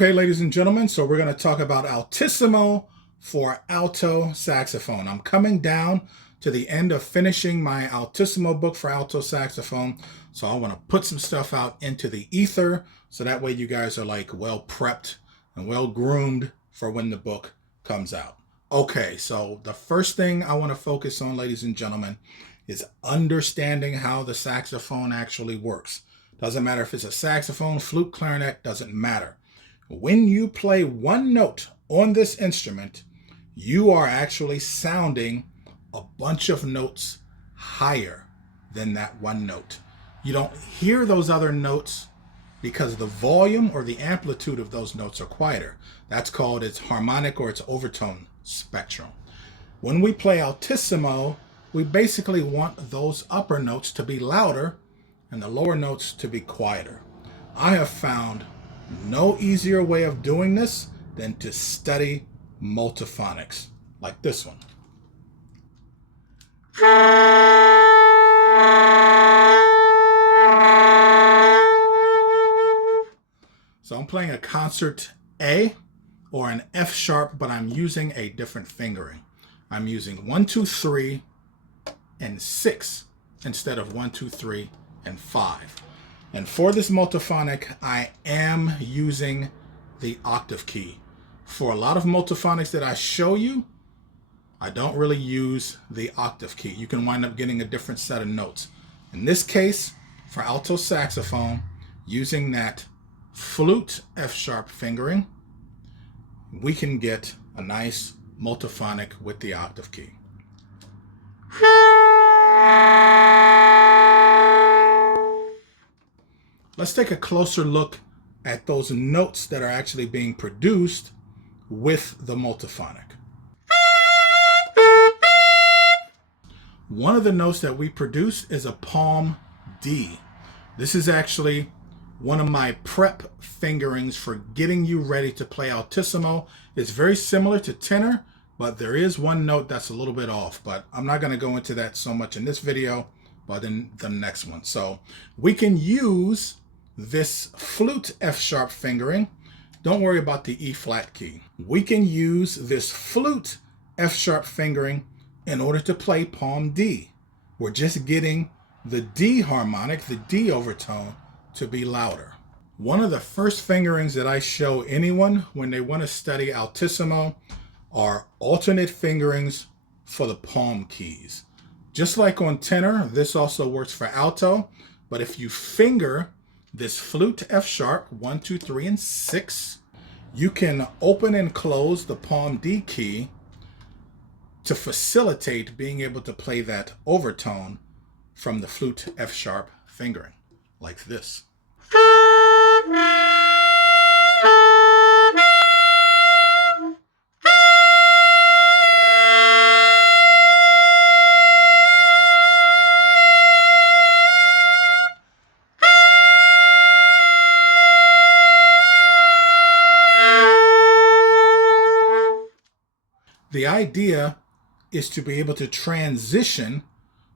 Okay, ladies and gentlemen, so we're going to talk about Altissimo for alto saxophone. I'm coming down to the end of finishing my Altissimo book for alto saxophone, so I want to put some stuff out into the ether, so that way you guys are like well prepped and well groomed for when the book comes out. Okay, so the first thing I want to focus on, ladies and gentlemen, is understanding how the saxophone actually works. Doesn't matter if it's a saxophone, flute, clarinet, doesn't matter. When you play one note on this instrument, you are actually sounding a bunch of notes higher than that one note. You don't hear those other notes because the volume or the amplitude of those notes are quieter. That's called its harmonic or its overtone spectrum. When we play altissimo, we basically want those upper notes to be louder and the lower notes to be quieter. I have found no easier way of doing this than to study multiphonics, like this one. So I'm playing a concert A or an F sharp, but I'm using a different fingering. I'm using 1, 2, 3, and 6 instead of 1, 2, 3, and 5. And for this multiphonic, I am using the octave key. For a lot of multiphonics that I show you, I don't really use the octave key. You can wind up getting a different set of notes. In this case, for alto saxophone, using that flute F sharp fingering, we can get a nice multiphonic with the octave key. Let's take a closer look at those notes that are actually being produced with the multiphonic. One of the notes that we produce is a palm D. This is actually one of my prep fingerings for getting you ready to play altissimo. It's very similar to tenor, but there is one note that's a little bit off, but I'm not going to go into that so much in this video, but in the next one. So we can use this flute F sharp fingering. Don't worry about the E flat key. We can use this flute F sharp fingering in order to play palm D. We're just getting the D harmonic, the D overtone, to be louder. One of the first fingerings that I show anyone when they want to study altissimo are alternate fingerings for the palm keys. Just like on tenor, this also works for alto, but if you finger this flute F sharp, 1, 2, 3, and 6, you can open and close the palm D key to facilitate being able to play that overtone from the flute F sharp fingering, like this. The idea is to be able to transition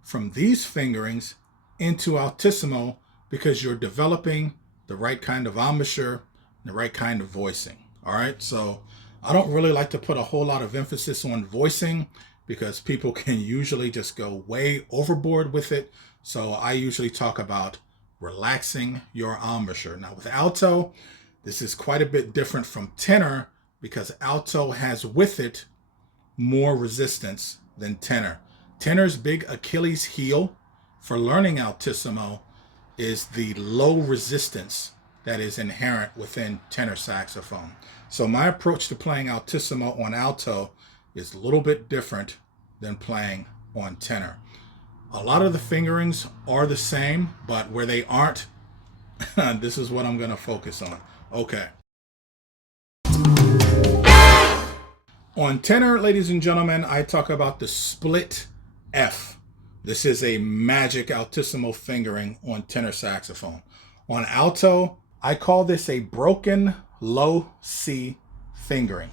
from these fingerings into altissimo because you're developing the right kind of embouchure, the right kind of voicing. All right, so I don't really like to put a whole lot of emphasis on voicing because people can usually just go way overboard with it. So I usually talk about relaxing your embouchure. Now with alto, this is quite a bit different from tenor because alto has with it more resistance than tenor. Tenor's big Achilles heel for learning altissimo is the low resistance that is inherent within tenor saxophone. So my approach to playing altissimo on alto is a little bit different than playing on tenor. A lot of the fingerings are the same, but where they aren't, this is what I'm going to focus on. Okay. On tenor, ladies and gentlemen, I talk about the split F. This is a magic altissimo fingering on tenor saxophone. On alto, I call this a broken low C fingering.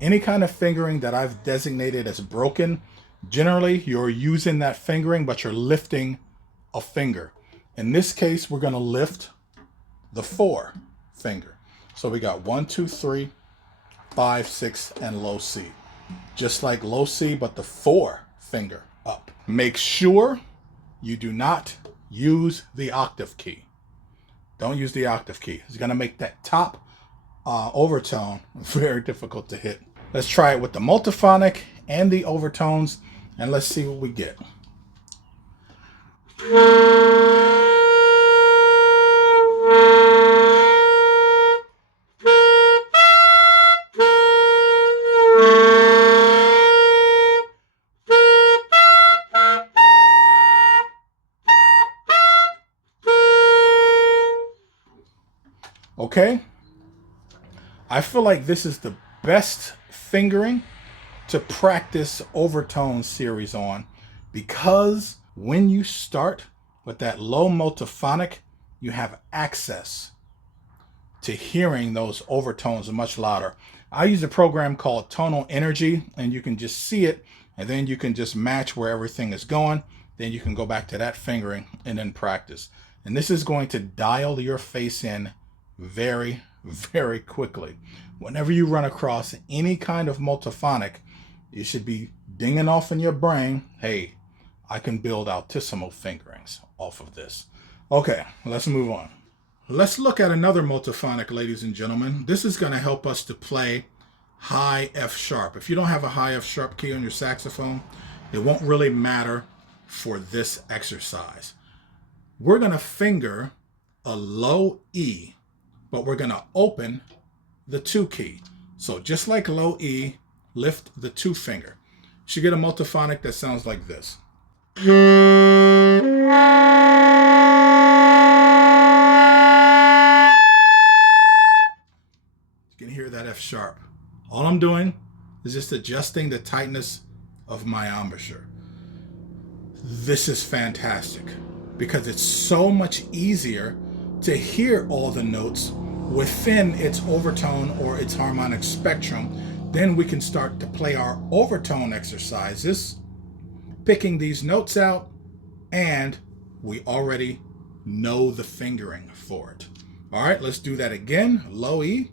Any kind of fingering that I've designated as broken, generally you're using that fingering, but you're lifting a finger. In this case, we're going to lift the 4 finger. So we got 1, 2, 3, 5, 6, and low C. Just like low C, but the 4 finger up. Make sure you do not use the octave key. Don't use the octave key. It's gonna make that top overtone very difficult to hit. Let's try it with the multiphonic and the overtones, and let's see what we get. Okay, I feel like this is the best fingering to practice overtone series on, because when you start with that low multiphonic, you have access to hearing those overtones much louder. I use a program called Tonal Energy, and you can just see it, and then you can just match where everything is going. Then you can go back to that fingering and then practice. And this is going to dial your face in very, very quickly. Whenever you run across any kind of multiphonic, you should be dinging off in your brain, hey, I can build altissimo fingerings off of this. Okay, let's move on. Let's look at another multiphonic, ladies and gentlemen. This is going to help us to play high F sharp. If you don't have a high F sharp key on your saxophone, it won't really matter for this exercise. We're going to finger a low E, but we're going to open the 2 key. So just like low E, lift the 2 finger. You should get a multiphonic that sounds like this. You can hear that F sharp. All I'm doing is just adjusting the tightness of my embouchure. This is fantastic because it's so much easier to hear all the notes within its overtone or its harmonic spectrum. Then we can start to play our overtone exercises, picking these notes out, and we already know the fingering for it. All right, let's do that again. Low E.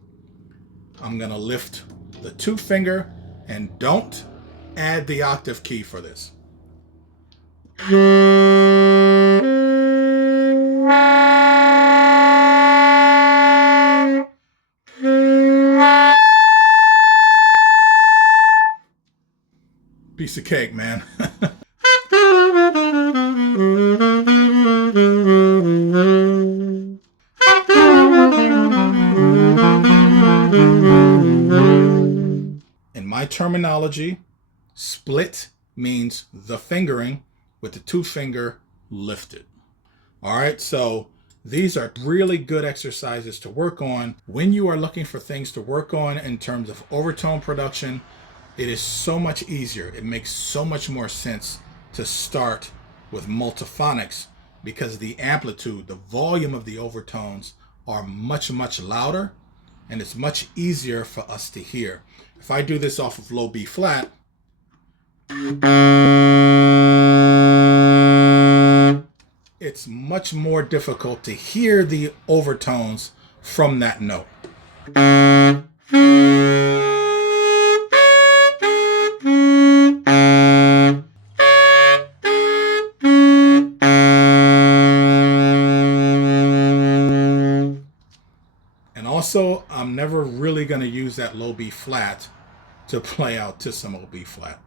I'm gonna lift the 2 finger, and don't add the octave key for this. Piece of cake, man. In my terminology, split means the fingering with the 2 finger lifted. All right, so these are really good exercises to work on. When you are looking for things to work on in terms of overtone production, it is so much easier. It makes so much more sense to start with multiphonics because the amplitude, the volume of the overtones are much, much louder, and it's much easier for us to hear. If I do this off of low B flat, it's much more difficult to hear the overtones from that note. And also, I'm never really going to use that low B flat to play altissimo B flat,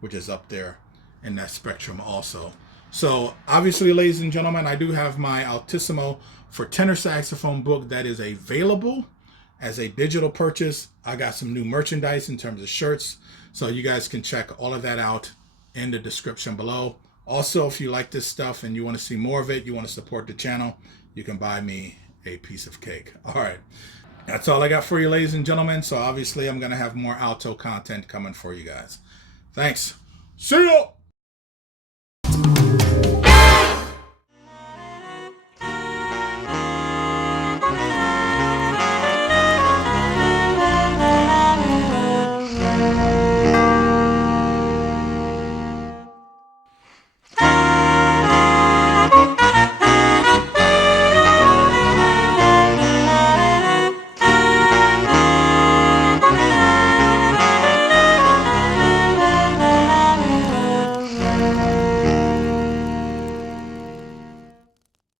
which is up there in that spectrum also. So obviously, ladies and gentlemen, I do have my Altissimo for tenor saxophone book that is available as a digital purchase. I got some new merchandise in terms of shirts, so you guys can check all of that out in the description below. Also, if you like this stuff and you want to see more of it, you want to support the channel, you can buy me a piece of cake. All right, that's all I got for you, ladies and gentlemen. So obviously, I'm going to have more alto content coming for you guys. Thanks. See ya!